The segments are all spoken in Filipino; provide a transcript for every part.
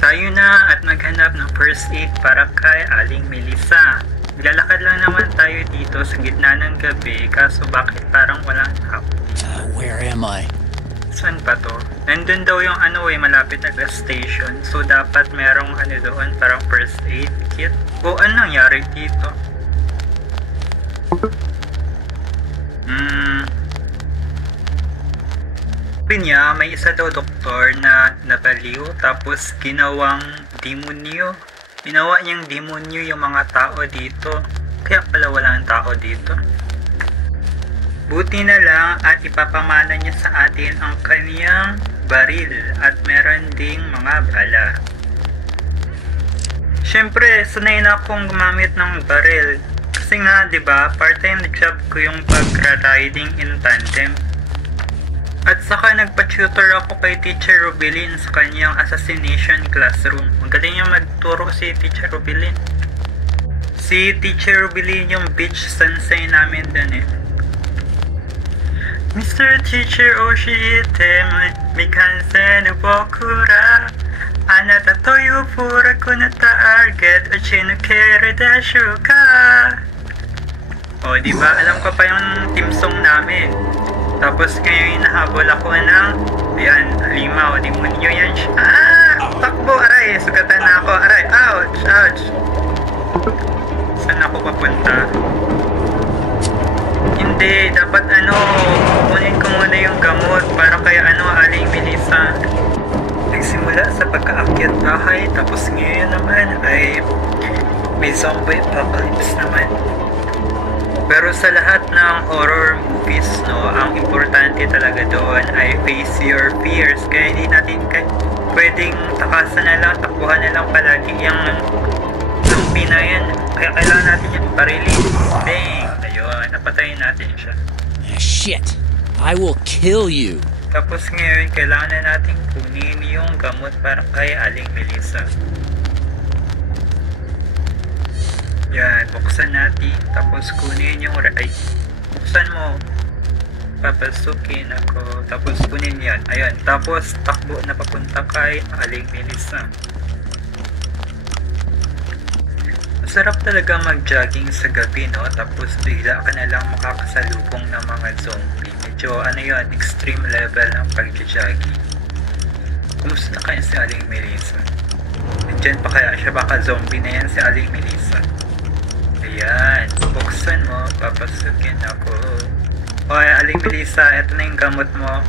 Tayo na at maghanap ng first aid para kay Aling Melissa. Lalakad lang naman tayo dito sa gitna ng gabi, kaso bakit parang walang tao? Where am I? Saan ba to? Nandun daw yung malapit na gas station. So dapat merong doon, parang first aid kit. O ano nangyari dito? Niya, may isa daw doktor na nabaliw tapos ginawang demonyo. Ginawa niyang demonyo yung mga tao dito. Kaya pala walang tao dito. Buti na lang at ipapamana niya sa atin ang kaniyang baril at meron ding mga bala. Siyempre, sanay na akong gumamit ng baril. Kasi nga, diba, part-time job ko yung pag-riding in tandem. At saka nagpa-tutor ako kay Teacher Rubilin sa kanyang assassination classroom. Magaling yung magturo si Teacher Rubilin. Si Teacher Rubilin yung bitch sensei namin dun eh. Mr. Teacher Oshiite, mikanse no bokura. Anata to yu fura ko na target o chinukere deshu ka. O diba, alam ko pa yung team song namin. Tapos ngayon nahabol ako ng, ayan, halimaw, demonyo yan siya. Takbo, aray, sugatan na ako, aray, ouch, ouch. Saan ako papunta? Hindi, dapat kukunin ko muna yung gamot para kay Aling Melissa. Nagsimula sa pagkaakyat bahay, tapos ngayon naman ay may zombie apocalypse naman. Pero sa lahat ng horror movies, ang importante talaga doon ay face your fears. Kaya hindi natin pwedeng takasan na lang, takbuhan na lang palagi yung zombie na yan. Kaya kailangan natin yung pa-release. Bang! Ayun, napatayin natin siya. Shit! I will kill you! Tapos ngayon, kailangan na natin kunin yung gamot para kay Aling Melissa. Yan, buksan natin, tapos kunin yung buksan mo, papasukin ako, tapos kunin yan, ayan, tapos takbo na papunta kay Aling Melissa. Masarap talaga mag-jogging sa gabi, tapos bigla ka na lang makakasalubong ng mga zombie. Medyo extreme level ng pag-jogging. Kumusta na kaya si Aling Melissa? Nandiyan pa kaya siya, baka zombie na yan si Aling Melissa. Ayan, buksan mo, papasukin ako. Oy, Aling Melissa, eto na yung gamot mo.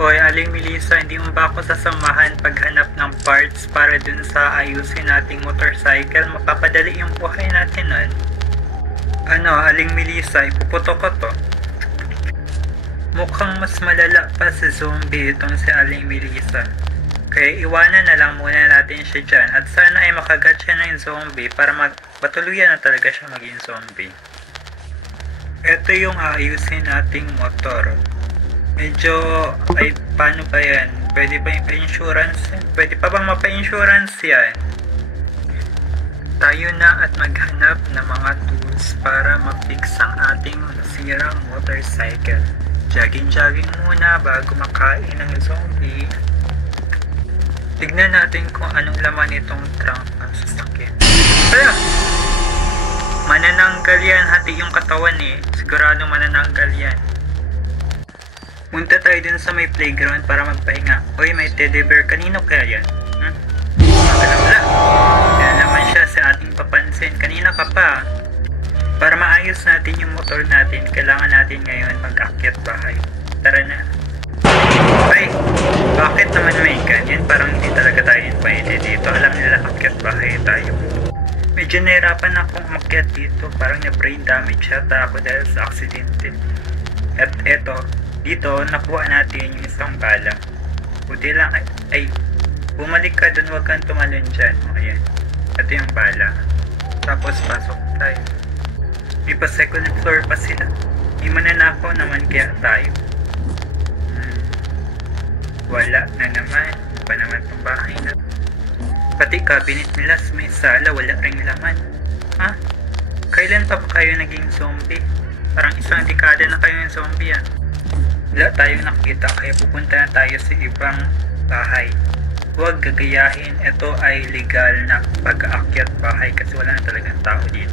Oy, Aling Melissa, hindi mo ba ako sasamahan paghanap ng parts para dun sa ayusin nating motorcycle? Mapapadali yung buhay natin nun. Aling Melissa, ipuputo ko to. Mukhang mas malala pa sa zombie itong si Aling Melissa. Kaya iwanan na lang muna natin siya dyan at sana ay makagat siya ng zombie para matuluyan na talaga siya maging zombie. Ito yung ayusin nating motor. Medyo, paano ba yan? Pwede ba yung pa-insurance? Pwede pa bang mapa-insurance yan? Tayo na at maghanap ng mga tools para ma-fix ang ating nasirang motorcycle. Jogging muna bago makain ng zombie. Tignan natin kung anong laman itong trunk ng sasakyan. Kaya! Manananggal yan, hati yung katawan eh. Sigurado manananggal yan. Punta tayo dun sa may playground para magpahinga. Uy, may teddy bear. Kanino kaya yan? Wala. Kaya naman siya sa ating papansin. Kanina ka pa. Para maayos natin yung motor natin, kailangan natin ngayon mag-akyat bahay. Tara na. Ay, bakit naman may ganyan? Parang hindi talaga tayo pwede dito. Alam nila akyat bahay tayo. Medyo nahirapan akong umakyat dito. Parang na-brain damage yata ako dahil sa aksidente. At eto, dito nakuha natin yung isang bala. Buti lang, ay, bumalik ka dun, huwag kang tumalon dyan. Ayan, ito yung bala. Tapos pasok tayo. May pa second floor pa sila. May mananakaw naman kaya tayo. Wala na naman. Pa naman itong bahay na. Pati cabinet nila sa may sala, wala ring laman. Ha? Kailan pa ba kayo naging zombie? Parang isang dekada na kayo yung zombie ah. Wala tayong nakita kaya pupunta na tayo sa ibang bahay. Huwag gagayahin, ito ay legal na pag-aakyat bahay kasi wala na talagang tao dito.